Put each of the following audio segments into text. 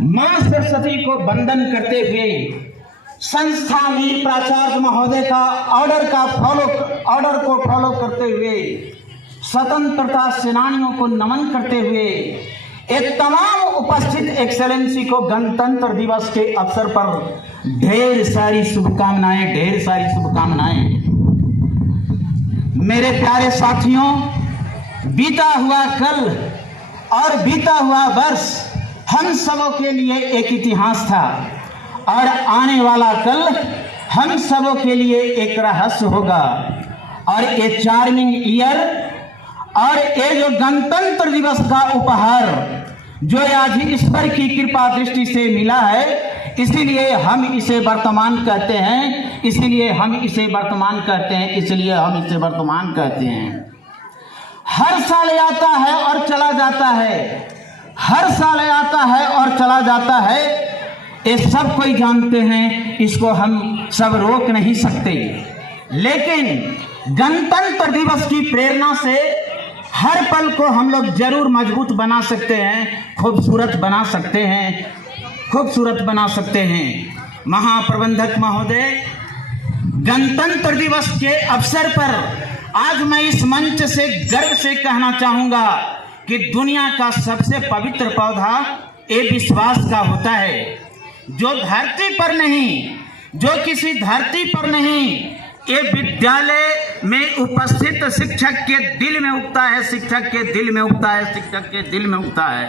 मां सरस्वती को वंदन करते हुए संस्था में प्राचार्य महोदय का ऑर्डर को फॉलो करते हुए स्वतंत्रता सेनानियों को नमन करते हुए एक तमाम उपस्थित एक्सेलेंसी को गणतंत्र दिवस के अवसर पर ढेर सारी शुभकामनाएं। मेरे प्यारे साथियों, बीता हुआ कल और बीता हुआ वर्ष हम सबों के लिए एक इतिहास था और आने वाला कल हम सबों के लिए एक रहस्य होगा। और ये चार्मिंग ईयर और ये जो गणतंत्र दिवस का उपहार जो आज ईश्वर की कृपा दृष्टि से मिला है, इसीलिए हम इसे वर्तमान कहते हैं। हर साल आता है और चला जाता है, ये सब कोई जानते हैं, इसको हम सब रोक नहीं सकते। लेकिन गणतंत्र दिवस की प्रेरणा से हर पल को हम लोग जरूर मजबूत बना सकते हैं, खूबसूरत बना सकते हैं। महाप्रबंधक महोदय, गणतंत्र दिवस के अवसर पर आज मैं इस मंच से गर्व से कहना चाहूंगा कि दुनिया का सबसे पवित्र पौधा ये विश्वास का होता है, जो किसी धरती पर नहीं, ये विद्यालय में उपस्थित शिक्षक के दिल में उगता है।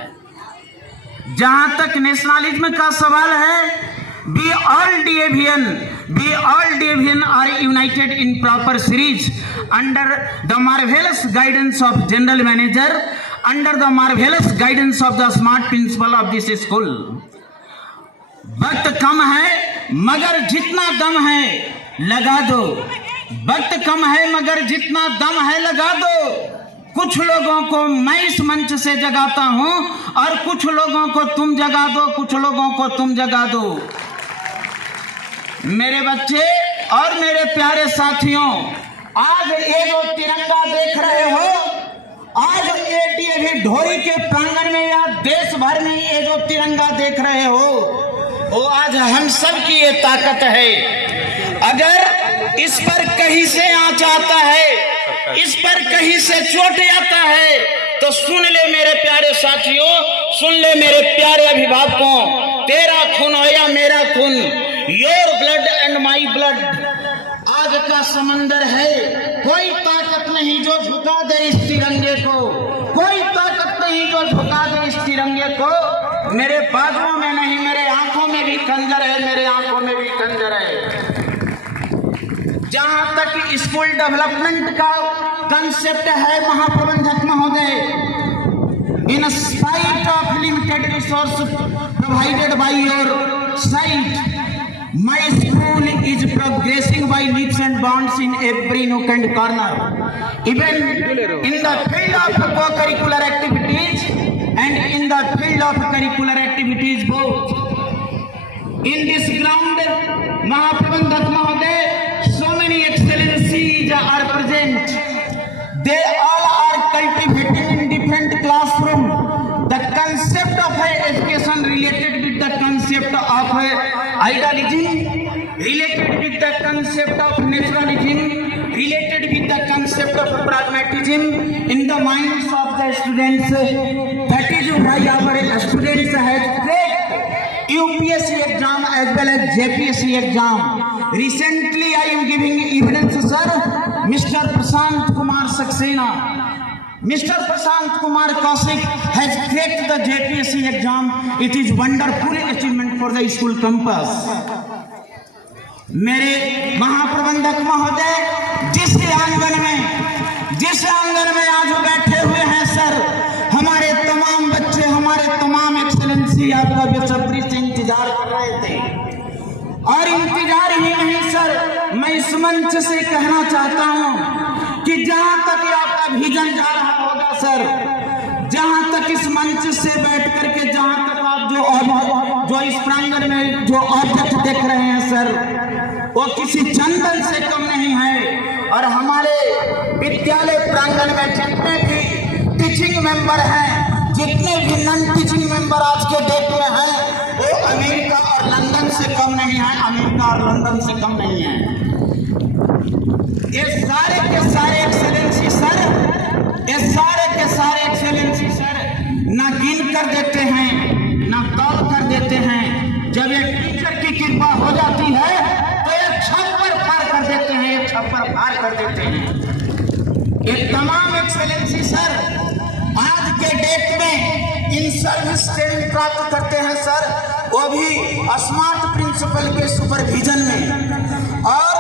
जहां तक नेशनलिज्म का सवाल है, we all Devian are united in proper series under the marvelous guidance of general manager, under the marvelous guidance of the smart principal of this school। वक्त कम है मगर जितना दम है लगा दो। कुछ लोगों को मैं इस मंच से जगाता हूं और कुछ लोगों को तुम जगा दो। मेरे बच्चे और मेरे प्यारे साथियों, आज ये जो तिरंगा देख रहे हो, आज ये डीएवी ढोरी के प्रांगण में या देश भर में ये जो तिरंगा देख रहे हो, वो आज हम सब की ये ताकत है। अगर इस पर कहीं से आँच आता है, इस पर कहीं से चोट आता है, तो सुन ले मेरे प्यारे साथियों, सुन ले मेरे प्यारे अभिभावकों, तेरा खून हो या मेरा खून, your blood and my blood आज का समंदर है। कोई ताकत नहीं जो झुका दे इस तिरंगे को, मेरे बाजुओं में नहीं, मेरे आंखों में भी खंजर है। जहां तक स्कूल डेवलपमेंट का कंसेप्ट है महाप्रबंधक महोदय, in spite of limited resource provided by your site, my school is progressing by leaps and bounds in every nook and corner, even in the field of co-curricular activities and in the field of curricular activities both. In this ground, Mahaprabandhak Mahoday, so many excellencies are present. They all are cultivated in different classroom. The concept of education related with the concept of idealism, related with the concept of naturalism, related with the concept of pragmatism in the minds of the students. That is why our students have cracked UPSC exam as well as JPSC exam. Recently I am giving evidence, sir. Mr. Prashant Kumar Saxena, Mr. Prashant Kumar Kaushik has cracked the JPSC exam. It is wonderful achievement for the school campus. मेरे महाप्रबंधक महोदय, जिस आंगन में आज बैठे हुए हैं सर, हमारे तमाम बच्चे, हमारे तमाम एक्सेलेंसी आपका बेसब्री से इंतजार कर रहे थे। और इंतजार ही नहीं सर, मैं इस मंच से कहना चाहता हूं कि जहां तक आपका विजन जा रहा होगा सर, जहां तक इस मंच से बैठ करके, जहां तक आप जो इस प्रांगण में जो ऑब्जेक्ट देख रहे हैं सर, वो किसी चंदन से कम नहीं है। और हमारे विद्यालय प्रांगण में जितने भी टीचिंग मेंबर हैं, जितने भी नॉन टीचिंग मेंबर आज के डेट में हैं, अमेरिका और लंदन से कम नहीं है, अमेरिका और लंदन से कम नहीं है। ये सारे के सारे एक्सेलेंसी सर, ये सारे के सारे एक्सेलेंसी सर ना गिन कर देते हैं, ना तौल कर देते हैं। जब एक टीचर की कृपा हो जाती है तो ये छप्पर पार कर देते हैं, ये छप्पर पार कर देते हैं। ये तमाम एक्सेलेंसी सर आज के डेट में इन सर्विस ट्रेनिंग प्राप्त करते हैं सर, वो भी स्मार्ट प्रिंसिपल के सुपरविजन में। और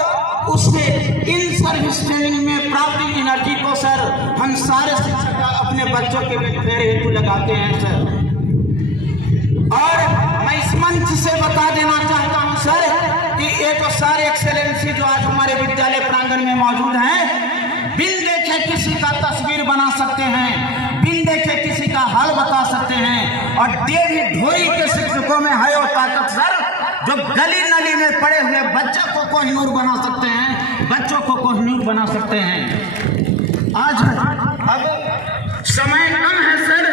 उससे इन सर्विस ट्रेनिंग में प्राप्त एनर्जी को सर हम सारे शिक्षक अपने बच्चों के वेलफेयर हेतु लगाते हैं सर। और मैं इस मंच से बता देना चाहता हूं सर कि ये तो सारे एक्सेलेंसी जो आज हमारे विद्यालय प्रांगण में मौजूद हैं, बिन देखे किसी का तस्वीर बना सकते हैं, बिन देखे किसी का हाल बता सकते हैं। और डेढ़ी ढोई के शिक्षकों में है वो ताकत सर, जो गली नली में पड़े हुए बच्चों को कोहिनूर बना सकते हैं, बच्चों को कोहिनूर बना सकते हैं। आज अब समय कम है सर,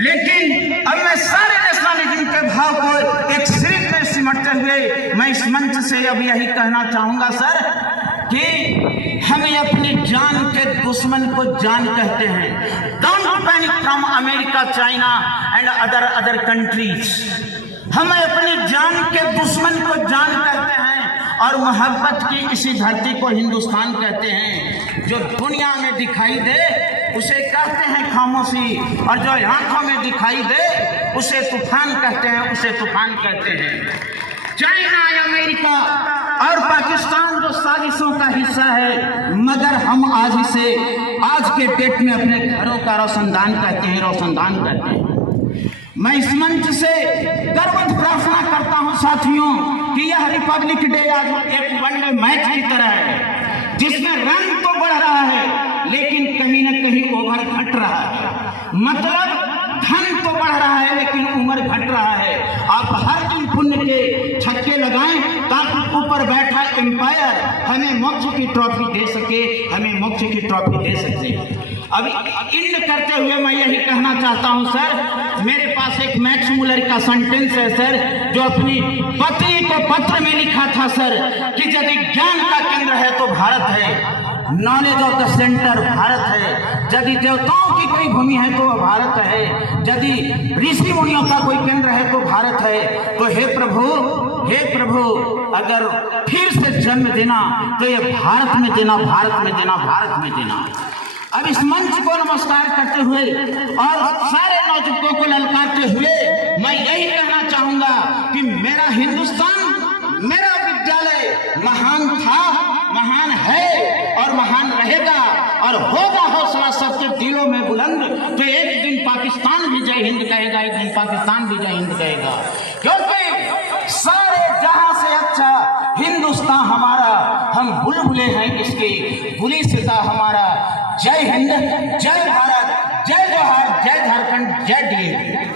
लेकिन अब मैं सारे नेशनलिज्म के भाव को एक सिर में सिमटते हुए मैं इस मंच से अब यही कहना चाहूंगा सर कि हमें अपनी जान के दुश्मन को जान कहते हैं। Don't panic from America, China and other countries. हमें अपनी जान के दुश्मन को जान कहते हैं और मोहब्बत की इसी धरती को हिंदुस्तान कहते हैं। जो दुनिया में दिखाई दे उसे कहते हैं खामोशी, और जो आंखों में दिखाई दे उसे तूफान कहते हैं, उसे तूफान कहते हैं। चाइना, अमेरिका और पाकिस्तान जो साजिशों का हिस्सा है, मगर हम आज इसे आज के डेट में अपने घरों का रोशनदान कहते हैं, रोशनदान कहते हैं। मैं इस मंच से गर्व प्रार्थना करता हूं साथियों कि यह रिपब्लिक डे आज एक वनडे मैच की तरह है, जिसमें रन तो बढ़ रहा है लेकिन कहीं न कहीं ओवर घट रहा है। मतलब धन तो बढ़ रहा है लेकिन उम्र घट रहा है। आप हर दिन पुण्य के छक्के लगाएं ताकि ऊपर बैठा एम्पायर हमें मोक्ष की ट्रॉफी दे सके, हमें मोक्ष की ट्रॉफी दे सके। अब इन करते हुए मैं यही कहना चाहता हूं सर, मेरे पास एक मैक्स मुलर का सेंटेंस है सर, जो अपनी पत्नी को पत्र में लिखा था सर कि यदि ज्ञान का केंद्र है तो भारत है, knowledge of the centre Bharat है। यदि देवताओं की कोई भूमि है तो भारत है, यदि ऋषि मुनियों का कोई केंद्र है तो भारत है। तो हे प्रभु अगर फिर से जन्म देना तो ये भारत में देना, भारत में देना, भारत में देना। अब इस मंच को नमस्कार करते हुए और सारे नौजवानों को ललकारते हुए मैं यही कहना चाहूंगा कि मेरा हिंदुस्तान, मेरा विद्यालय महान था, महान है और महान रहेगा और होगा हौसला सबके दिलों में बुलंद। तो एक दिन पाकिस्तान भी जय हिंद कहेगा, एक दिन पाकिस्तान भी जय हिंद कहेगा, क्योंकि सारे जहां से अच्छा हिंदुस्तान हमारा, हम बुलबुले हैं इसके, बुली सिता हमारा। जय हिंद, जय भारत, जय जोहार, जय झारखंड, जय डीए।